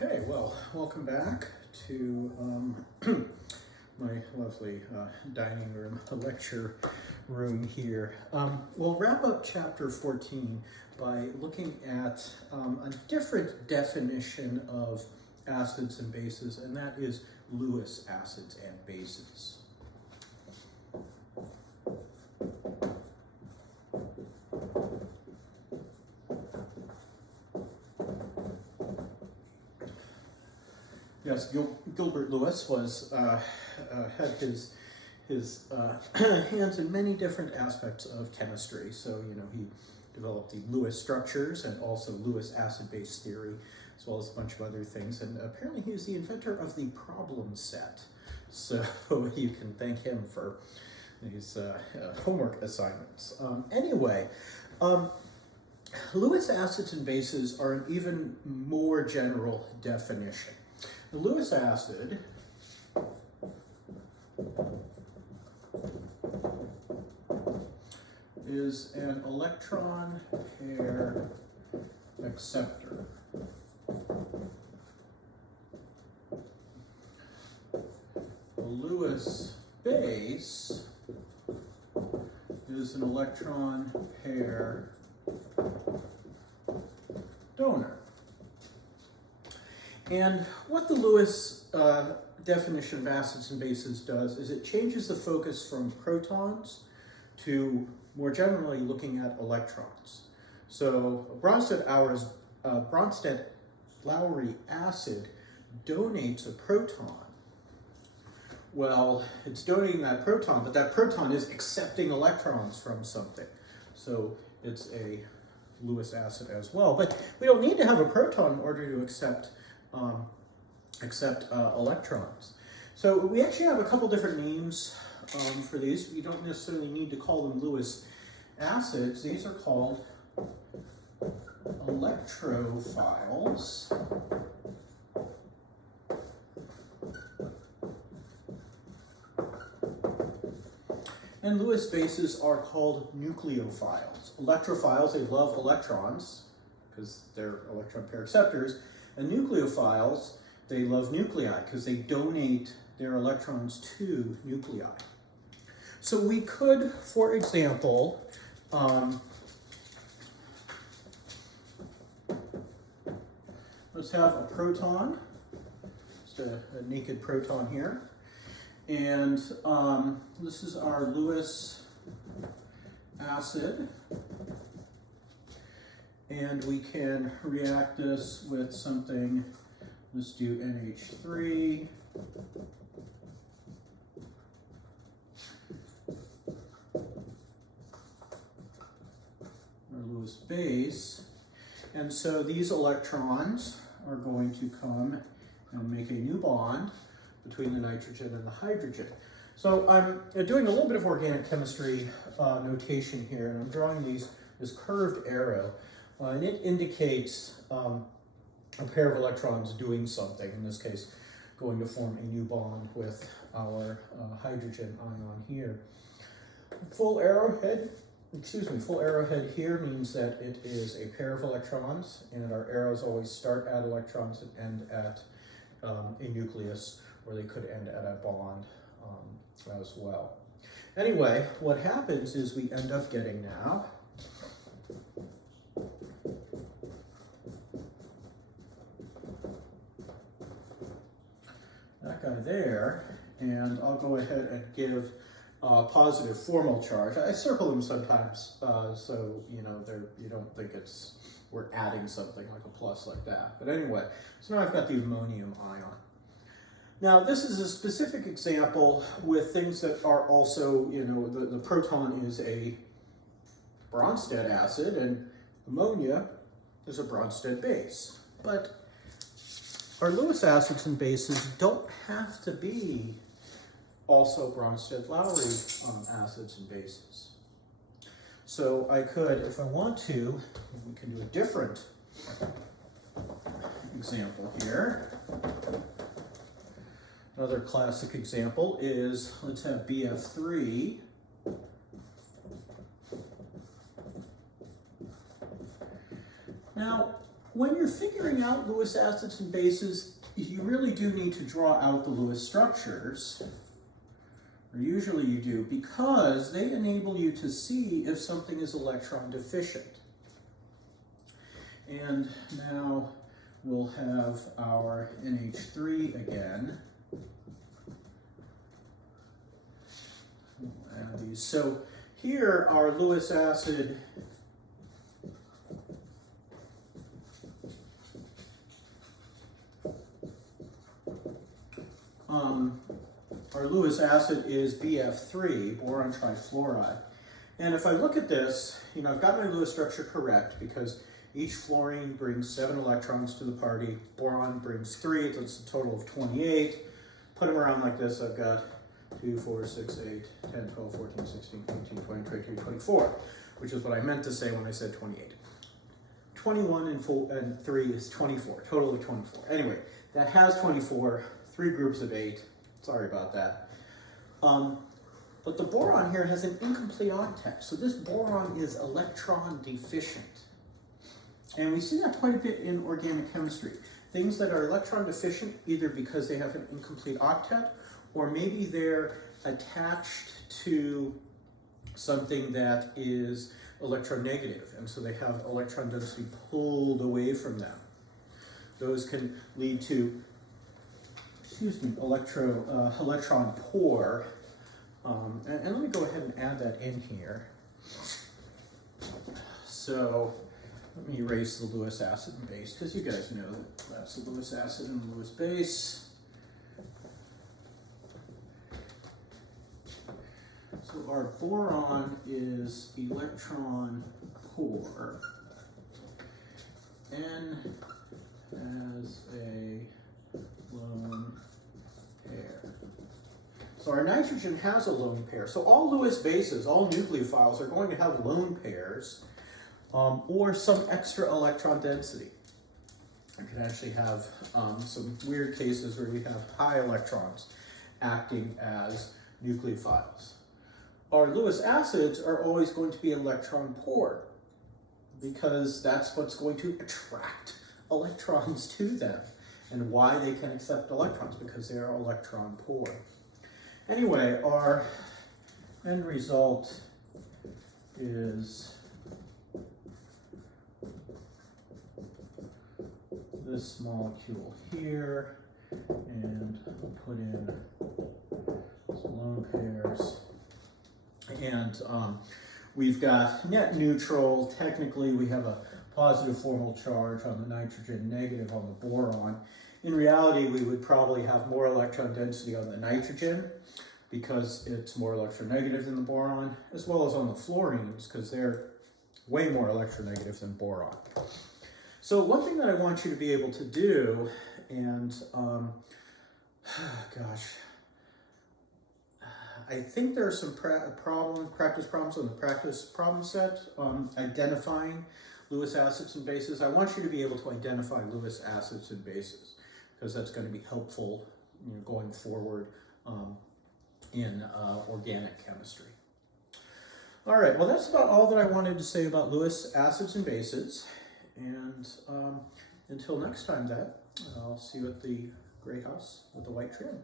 Okay, well, welcome back to my lovely dining room, lecture room here. We'll wrap up chapter 14 by looking at a different definition of acids and bases, and that is Lewis acids and bases. Yes, Gilbert Lewis was had his hands in many different aspects of chemistry. So he developed the Lewis structures and also Lewis acid-base theory, as well as a bunch of other things. And apparently he was the inventor of the problem set. So you can thank him for these homework assignments. Anyway. Lewis acids and bases are an even more general definition. The Lewis acid is an electron pair acceptor. The Lewis base is an electron pair donor. And what the Lewis definition of acids and bases does is it changes the focus from protons to more generally looking at electrons. So Bronsted-Lowry acid donates a proton. Well, it's donating that proton, but that proton is accepting electrons from something. So it's a Lewis acid as well. But we don't need to have a proton in order to accept electrons. So we actually have a couple different names for these. You don't necessarily need to call them Lewis acids. These are called electrophiles. And Lewis bases are called nucleophiles. Electrophiles, they love electrons because they're electron pair acceptors. And nucleophiles, they love nuclei because they donate their electrons to nuclei. So we could, for example, let's have a proton, just a naked proton here. And this is our Lewis acid. And we can react this with something, let's do NH3. Our Lewis base. And so these electrons are going to come and make a new bond between the nitrogen and the hydrogen. So I'm doing a little bit of organic chemistry notation here, and I'm drawing this curved arrow. And it indicates a pair of electrons doing something, in this case, going to form a new bond with our hydrogen ion here. Full arrowhead here means that it is a pair of electrons, and our arrows always start at electrons and end at a nucleus, or they could end at a bond as well. Anyway, what happens is we end up getting now that guy there, and I'll go ahead and give positive formal charge. I circle them sometimes so you don't think we're adding something like a plus like that. But anyway, so now I've got the ammonium ion. Now this is a specific example with things that are also, the proton is a Bronsted acid and ammonia is a Bronsted base. But our Lewis acids and bases don't have to be also Bronsted-Lowry acids and bases. So I could, if I want to, we can do a different example here. Another classic example is, let's have BF3 Now, when you're figuring out Lewis acids and bases, you really do need to draw out the Lewis structures, or usually you do, because they enable you to see if something is electron deficient. And now we'll have our NH3 again. We'll add these. So here our Lewis acid is BF3, boron trifluoride. And if I look at this, you know, I've got my Lewis structure correct because each fluorine brings 7 electrons to the party. Boron brings 3, that's a total of 28. Put them around like this, I've got 2, 4, 6, 8, 10, 12, 14, 16, 17, 20, 22, 24, which is what I meant to say when I said 28. 21 and 3 is 24, total of 24. Anyway, that has 24, 3 groups of 8. Sorry about that. But the boron here has an incomplete octet, so this boron is electron deficient. And we see that quite a bit in organic chemistry. Things that are electron deficient, either because they have an incomplete octet, or maybe they're attached to something that is electronegative, and so they have electron density pulled away from them. Those can lead to, electron poor. And let me go ahead and add that in here. So let me erase the Lewis acid and base, because you guys know that that's the Lewis acid and the Lewis base. So our boron is electron poor. N has a lone pair. So our nitrogen has a lone pair. So all Lewis bases, all nucleophiles, are going to have lone pairs or some extra electron density. I can actually have some weird cases where we have high electrons acting as nucleophiles. Our Lewis acids are always going to be electron poor because that's what's going to attract electrons to them, and why they can accept electrons, because they are electron poor. Anyway, our end result is this molecule here, and we'll put in some lone pairs. And we've got net neutral. Technically, we have a positive formal charge on the nitrogen, negative on the boron. In reality, we would probably have more electron density on the nitrogen because it's more electronegative than the boron, as well as on the fluorines because they're way more electronegative than boron. So one thing that I want you to be able to do, and I think there are some practice problems on the practice problem set identifying Lewis acids and bases. I want you to be able to identify Lewis acids and bases because that's going to be helpful, you know, going forward in organic chemistry. All right, well, that's about all that I wanted to say about Lewis acids and bases. And until next time, I'll see you at the Great House with the white trim.